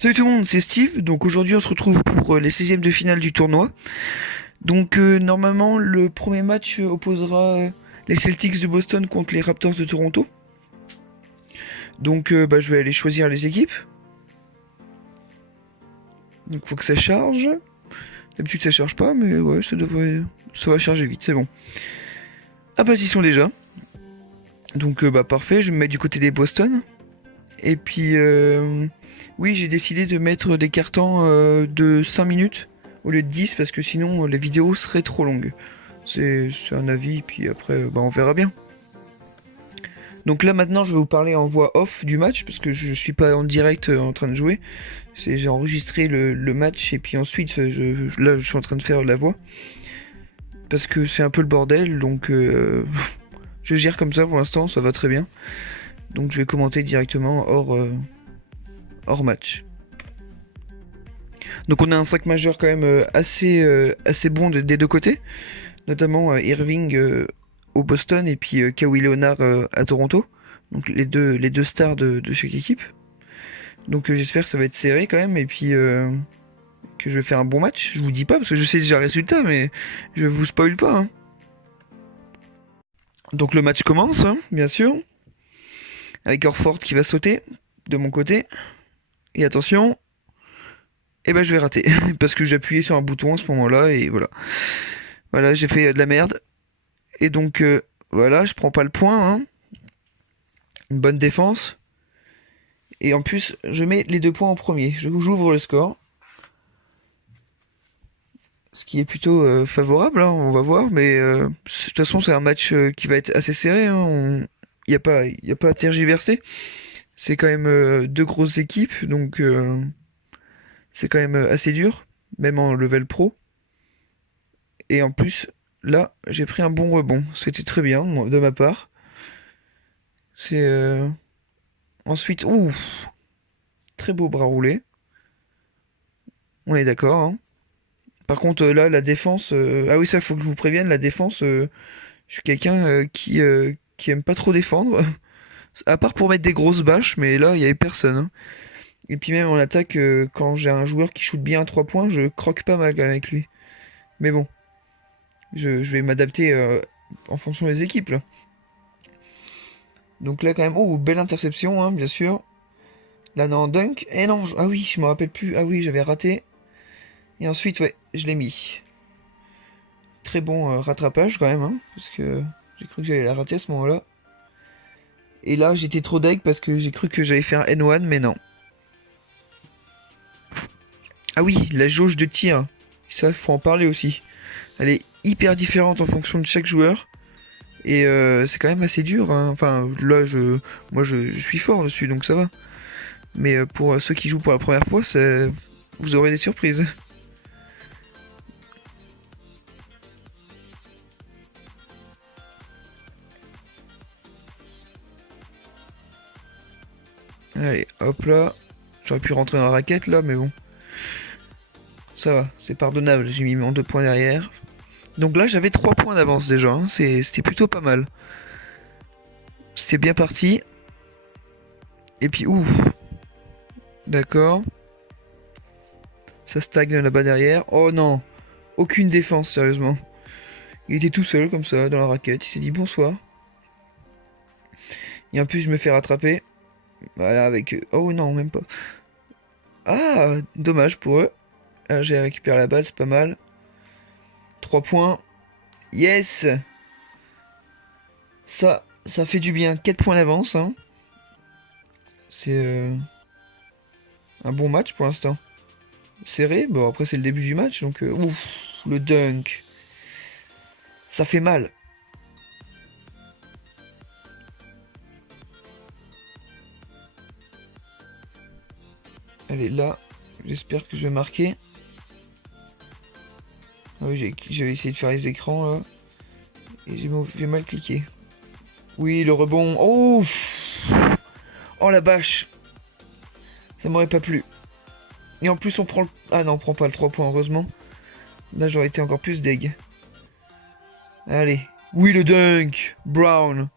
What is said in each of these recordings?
Salut tout le monde, c'est Steve. Donc aujourd'hui on se retrouve pour les 16e de finale du tournoi. Donc normalement le premier match opposera les Celtics de Boston contre les Raptors de Toronto. Donc je vais aller choisir les équipes. Donc faut que ça charge. D'habitude ça charge pas, mais ouais ça va charger vite, c'est bon. Ah bah ils sont déjà. Donc parfait, je vais me mettre du côté des Boston. Et puis oui, j'ai décidé de mettre des cartons de 5 minutes au lieu de 10 parce que sinon les vidéos seraient trop longues. C'est un avis, puis après on verra bien. Donc là maintenant je vais vous parler en voix off du match parce que je suis pas en direct en train de jouer. J'ai enregistré le match et puis ensuite là je suis en train de faire la voix. Parce que c'est un peu le bordel, donc je gère comme ça pour l'instant, ça va très bien. Donc je vais commenter directement hors match. Donc on a un 5 majeur quand même assez bon des deux côtés. Notamment Irving au Boston et puis Kawhi Leonard à Toronto. Donc les deux stars de chaque équipe. Donc j'espère que ça va être serré quand même et puis que je vais faire un bon match. Je vous dis pas parce que je sais déjà le résultat mais je vous spoil pas. Hein. Donc le match commence, hein, bien sûr. Avec Horford qui va sauter de mon côté. Et attention, et ben je vais rater parce que j'ai appuyé sur un bouton à ce moment-là et voilà. Voilà, j'ai fait de la merde. Et donc voilà, je prends pas le point. Hein. Une bonne défense. Et en plus, je mets les 2 points en premier. J'ouvre le score. Ce qui est plutôt favorable, hein, on va voir. Mais de toute façon, c'est un match qui va être assez serré. Hein. Y a pas à tergiverser. C'est quand même deux grosses équipes, donc c'est quand même assez dur, même en level pro. Et en plus, là, j'ai pris un bon rebond. C'était très bien de ma part. C'est ensuite, ouf, très beau bras roulé. On est d'accord. Hein. Par contre, là, la défense. Ah oui, ça, faut que je vous prévienne. La défense, je suis quelqu'un qui aime pas trop défendre. À part pour mettre des grosses bâches, mais là, il y avait personne. Hein. Et puis même en attaque, quand j'ai un joueur qui shoot bien à 3 points, je croque pas mal quand même avec lui. Mais bon, je vais m'adapter en fonction des équipes là. Donc là quand même, oh belle interception hein, bien sûr. Là non, dunk. Eh non, ah oui, je me rappelle plus. Ah oui, j'avais raté. Et ensuite ouais, je l'ai mis. Très bon rattrapage quand même, hein, parce que j'ai cru que j'allais la rater à ce moment-là. Et là j'étais trop deg parce que j'ai cru que j'allais faire N1, mais non. Ah oui, la jauge de tir. Ça, faut en parler aussi. Elle est hyper différente en fonction de chaque joueur. Et c'est quand même assez dur. Hein. Enfin, là, moi, je suis fort dessus, donc ça va. Mais pour ceux qui jouent pour la première fois, vous aurez des surprises. Allez, hop là. J'aurais pu rentrer dans la raquette là, mais bon. Ça va, c'est pardonnable. J'ai mis mon 2 points derrière. Donc là, j'avais 3 points d'avance déjà. Hein. C'était plutôt pas mal. C'était bien parti. Et puis, ouf. D'accord. Ça stagne là-bas derrière. Oh non. Aucune défense, sérieusement. Il était tout seul comme ça dans la raquette. Il s'est dit bonsoir. Et en plus, je me fais rattraper. Voilà, avec. Oh non, même pas. Ah, dommage pour eux. Là, j'ai récupéré la balle, c'est pas mal. 3 points. Yes! Ça fait du bien. 4 points d'avance. Hein. C'est un bon match pour l'instant. Serré. Bon, après, c'est le début du match. Donc, ouf, le dunk. Ça fait mal. Elle est là. J'espère que je vais marquer. Ah oui, j'avais essayé de faire les écrans là. Et j'ai mal cliqué. Oui, le rebond. Oh! Oh la bâche! Ça m'aurait pas plu. Et en plus, on prend le. Ah non, on prend pas le 3 points, heureusement. Là, j'aurais été encore plus deg. Allez. Oui, le dunk! Brown!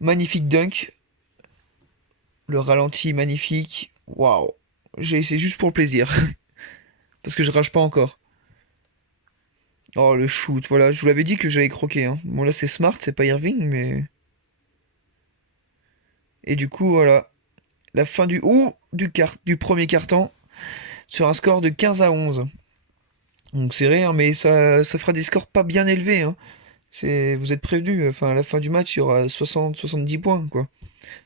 Magnifique dunk. Le ralenti magnifique. Waouh. J'ai essayé juste pour le plaisir. Parce que je rage pas encore. Oh, le shoot, voilà. Je vous l'avais dit que j'allais croquer, hein. Bon, là, c'est Smart, c'est pas Irving, mais... Et du coup, voilà. La fin du premier quart-temps sur un score de 15-11. Donc c'est rien, mais ça fera des scores pas bien élevés, hein. Vous êtes prévenus, enfin à la fin du match il y aura 60-70 points quoi.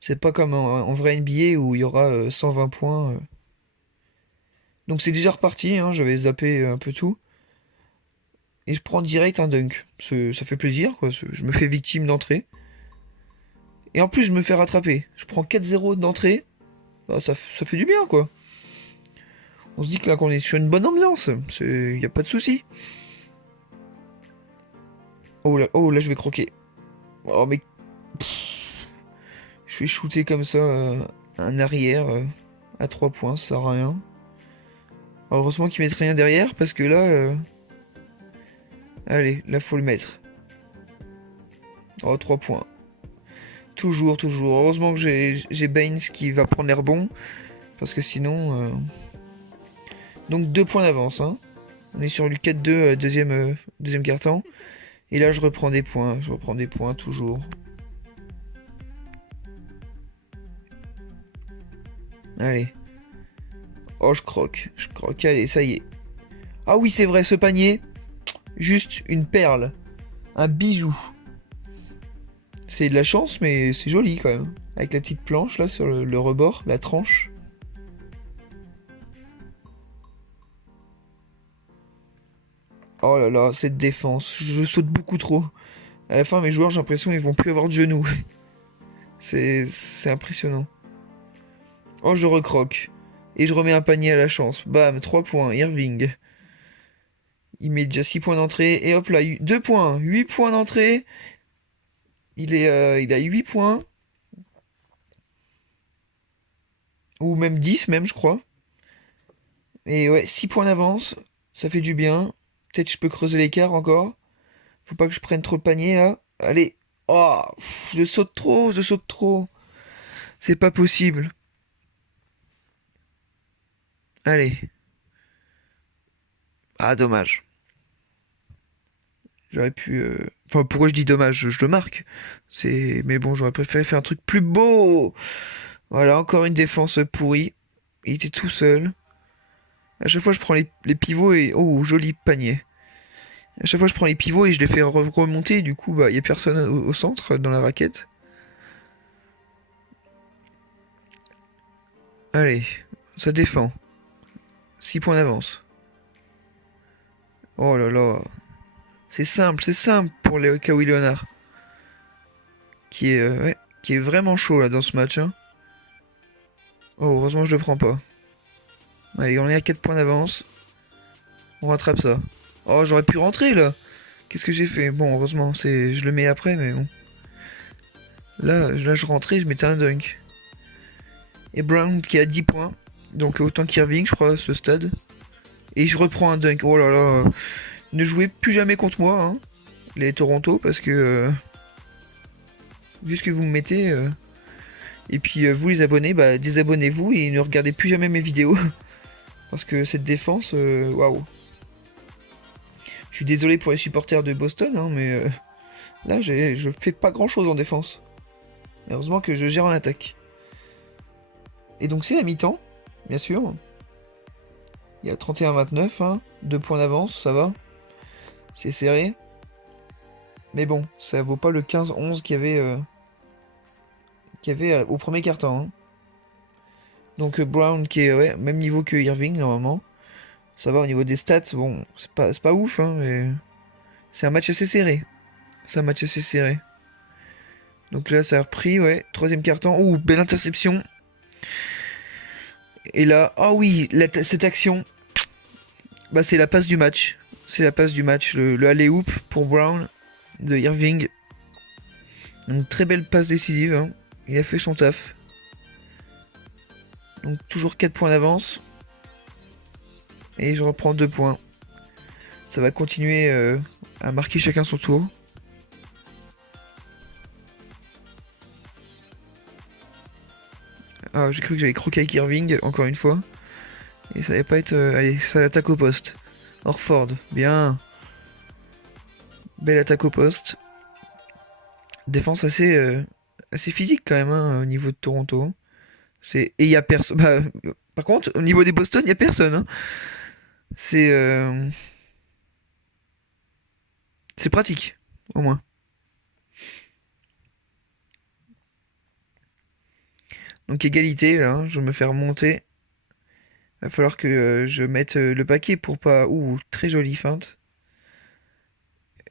C'est pas comme en vrai NBA où il y aura 120 points. Donc c'est déjà reparti, hein, j'avais zappé un peu tout. Et je prends direct un dunk. Ça fait plaisir quoi, je me fais victime d'entrée. Et en plus je me fais rattraper. Je prends 4-0 d'entrée. Bah, ça fait du bien quoi. On se dit que là qu'on est sur une bonne ambiance. Y a pas de souci. Oh là je vais croquer. Oh mais je vais shooter comme ça un arrière à 3 points, ça sert à rien. Heureusement qu'ils mettent rien derrière parce que là... Allez, là faut le mettre. Oh 3 points. Toujours, toujours. Heureusement que j'ai Baines qui va prendre l'air bon. Parce que sinon... Donc 2 points d'avance. Hein. On est sur le 4-2 deuxième quart-temps. Et là je reprends des points. Je reprends des points toujours. Allez. Oh je croque. Je croque. Allez, ça y est. Ah oui c'est vrai ce panier. Juste une perle. Un bijou. C'est de la chance, mais c'est joli quand même. Avec la petite planche là sur le rebord, la tranche. Oh là là, cette défense. Je saute beaucoup trop. À la fin, mes joueurs, j'ai l'impression qu'ils vont plus avoir de genoux. C'est impressionnant. Oh, je recroque. Et je remets un panier à la chance. Bam, 3 points. Irving. Il met déjà 6 points d'entrée. Et hop là, 2 points. 8 points d'entrée. Il a 8 points. Ou même 10 même, je crois. Et ouais, 6 points d'avance. Ça fait du bien. Peut-être que je peux creuser l'écart encore. Faut pas que je prenne trop de panier là. Allez. Oh, je saute trop, je saute trop. C'est pas possible. Allez. Ah, dommage. J'aurais pu... Enfin, pourquoi je dis dommage? Je le marque. Mais bon, j'aurais préféré faire un truc plus beau. Voilà, encore une défense pourrie. Il était tout seul. À chaque fois, je prends les pivots et... Oh, joli panier. À chaque fois, je prends les pivots et je les fais remonter. Et du coup, bah, il n'y a personne au centre, dans la raquette. Allez, ça défend. 6 points d'avance. Oh là là. C'est simple pour les Kawhi Leonard. Ouais, qui est vraiment chaud là dans ce match. Hein. Oh, heureusement je le prends pas. Allez, on est à 4 points d'avance. On rattrape ça. Oh, j'aurais pu rentrer là. Qu'est-ce que j'ai fait? Bon, heureusement, je le mets après, mais bon. Là, je rentrais, je mettais un dunk. Et Brown qui a 10 points. Donc autant qu'Irving, je crois, à ce stade. Et je reprends un dunk. Oh là là. Ne jouez plus jamais contre moi, hein, les Toronto, parce que... vu ce que vous me mettez... et puis vous les abonnés, bah désabonnez-vous et ne regardez plus jamais mes vidéos. Parce que cette défense, waouh. Je suis désolé pour les supporters de Boston, hein, mais là je fais pas grand chose en défense. Heureusement que je gère en attaque. Et donc c'est la mi-temps, bien sûr. Il y a 31-29, hein, 2 points d'avance, ça va. C'est serré. Mais bon, ça vaut pas le 15-11 qu'il y avait au premier quart-temps. Hein. Donc Brown qui est ouais, même niveau que Irving normalement. Ça va au niveau des stats, bon, c'est pas ouf, hein, mais c'est un match assez serré. C'est un match assez serré. Donc là, ça a repris, ouais. Troisième carton. Ouh, belle interception. Et là, oh oui, cette action, bah c'est la passe du match. C'est la passe du match, le alley-oop pour Brown de Irving. Donc très belle passe décisive. Hein. Il a fait son taf. Donc toujours 4 points d'avance. Et je reprends 2 points. Ça va continuer à marquer chacun son tour. Ah, j'ai cru que j'avais croqué avec Irving, encore une fois. Et ça allait pas être... allez, ça attaque au poste. Orford, bien. Belle attaque au poste. Défense assez physique quand même, hein, au niveau de Toronto. Et il y a personne... Bah, par contre, au niveau des Boston, il y a personne, hein. C'est... C'est pratique, au moins. Donc égalité, là, hein, je vais me faire remonter. Va falloir que je mette le paquet pour pas... Ouh, très jolie feinte.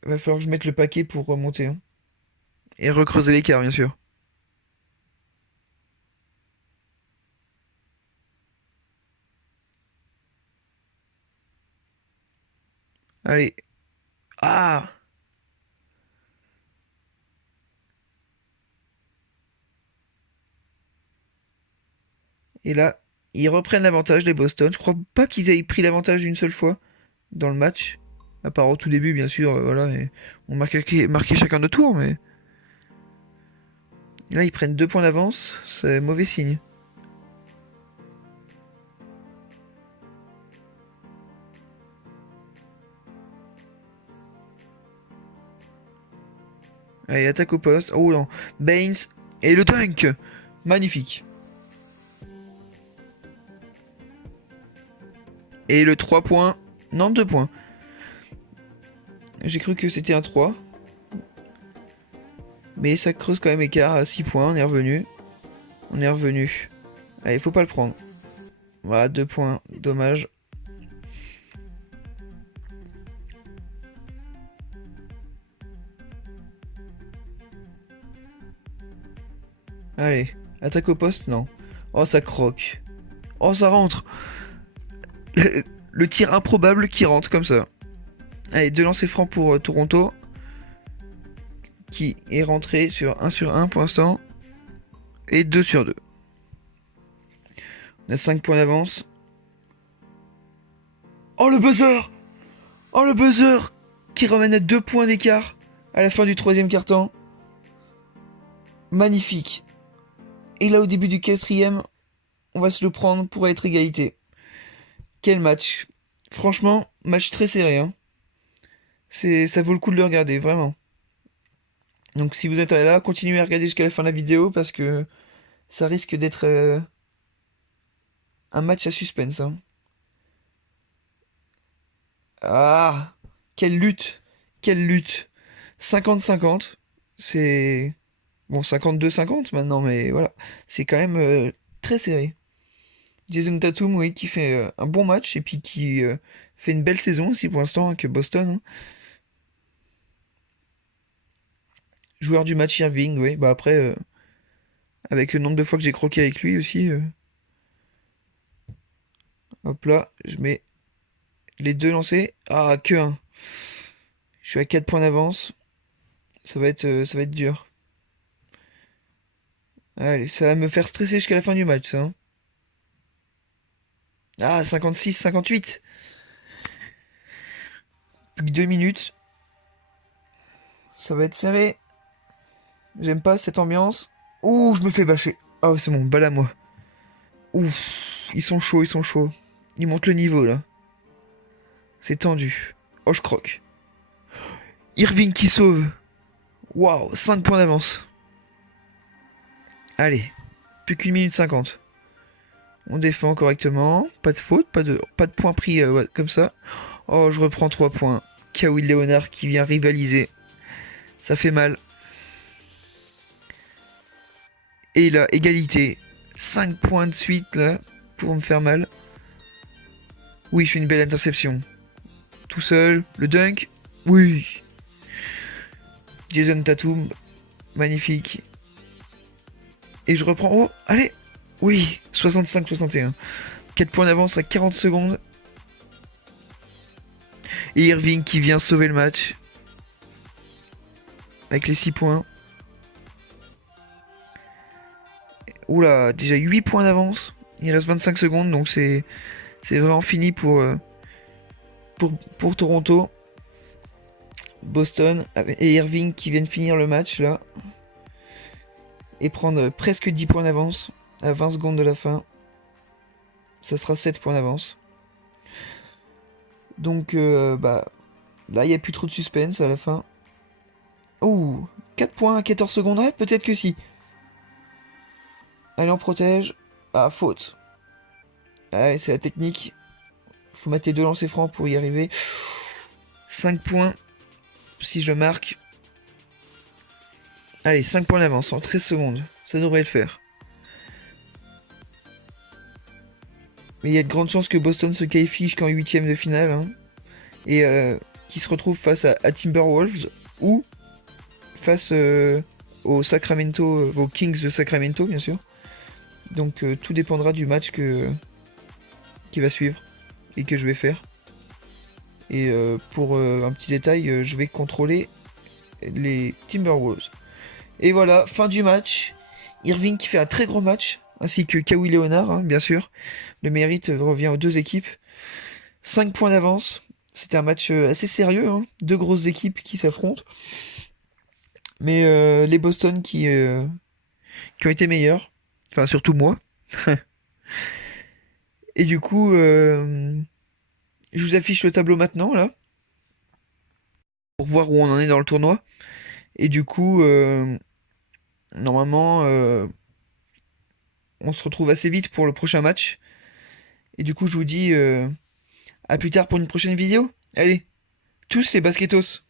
Va falloir que je mette le paquet pour remonter, hein. Et recreuser l'écart, bien sûr. Allez. Ah! Et là, ils reprennent l'avantage, les Boston. Je crois pas qu'ils aient pris l'avantage une seule fois dans le match. À part au tout début, bien sûr, voilà. Et on marqué chacun notre tour, mais... Là, ils prennent 2 points d'avance. C'est mauvais signe. Allez, attaque au poste. Oh non. Baines. Et le dunk! Magnifique. Et le 3 points. Non, 2 points. J'ai cru que c'était un 3. Mais ça creuse quand même écart à 6 points. On est revenu. On est revenu. Allez, faut pas le prendre. Voilà, 2 points. Dommage. Allez. Attaque au poste? Non. Oh, ça croque. Oh, ça rentre. Le tir improbable qui rentre comme ça. Allez, 2 lancers francs pour Toronto. Qui est rentré sur 1 sur 1 pour l'instant. Et 2 sur 2. On a 5 points d'avance. Oh le buzzer! Oh le buzzer! Qui ramène à 2 points d'écart à la fin du 3e quart-temps. Magnifique. Et là au début du 4e, on va se le prendre pour être égalité. Quel match! Franchement, match très serré, hein. Ça vaut le coup de le regarder, vraiment. Donc si vous êtes là, continuez à regarder jusqu'à la fin de la vidéo parce que ça risque d'être un match à suspense, hein. Ah! Quelle lutte! Quelle lutte! 50-50. C'est... Bon, 52-50 maintenant, mais voilà. C'est quand même très serré. Jason Tatum, oui, qui fait un bon match et puis qui fait une belle saison aussi pour l'instant avec Boston, hein. Joueur du match Irving, oui. Bah après, avec le nombre de fois que j'ai croqué avec lui aussi. Hop là, je mets les 2 lancés. Ah, que 1. Je suis à 4 points d'avance. Ça va être dur. Allez, ça va me faire stresser jusqu'à la fin du match, ça, hein. Ah, 56-58. Plus que 2 minutes. Ça va être serré. J'aime pas cette ambiance. Ouh, je me fais bâcher. Ah, c'est bon, balle à moi. Ouf, ils sont chauds, ils sont chauds. Ils montent le niveau, là. C'est tendu. Oh, je croque. Irving qui sauve. Waouh, 5 points d'avance. Allez, plus qu'une minute 50. On défend correctement. Pas de faute, pas de points pris ouais, comme ça. Oh, je reprends 3 points. Kawhi Leonard qui vient rivaliser. Ça fait mal. Et là, égalité. 5 points de suite, là, pour me faire mal. Oui, je fais une belle interception. Tout seul. Le dunk. Oui. Jason Tatum. Magnifique. Et je reprends. Oh, allez. Oui. 65-61. 4 points d'avance à 40 secondes. Et Irving qui vient sauver le match. Avec les 6 points. Oula, déjà 8 points d'avance. Il reste 25 secondes, donc c'est vraiment fini pour Toronto. Boston et Irving qui viennent finir le match là. Et prendre presque 10 points d'avance. à 20 secondes de la fin. Ça sera 7 points d'avance. Donc, bah, là, il n'y a plus trop de suspense à la fin. Oh, 4 points à 14 secondes. Ouais, peut-être que si. Allez, on protège. Ah, faute. Ouais, c'est la technique. Faut mettre les 2 lancers francs pour y arriver. 5 points. Si je marque. Allez, 5 points d'avance en 13 secondes. Ça devrait le faire. Mais il y a de grandes chances que Boston se qualifie jusqu'en 8ème de finale. Hein, et qu'il se retrouve face à Timberwolves ou face aux Sacramento, aux Kings de Sacramento, bien sûr. Donc tout dépendra du match qui va suivre et que je vais faire. Et pour un petit détail, je vais contrôler les Timberwolves. Et voilà, fin du match. Irving qui fait un très gros match, ainsi que Kawhi Leonard, hein, bien sûr. Le mérite revient aux deux équipes. 5 points d'avance. C'était un match assez sérieux, hein. Deux grosses équipes qui s'affrontent. Mais les Boston qui ont été meilleurs. Enfin, surtout moi. Et du coup, je vous affiche le tableau maintenant, là. Pour voir où on en est dans le tournoi. Et du coup, normalement, on se retrouve assez vite pour le prochain match. Et du coup, je vous dis à plus tard pour une prochaine vidéo. Allez, tous ces basketos.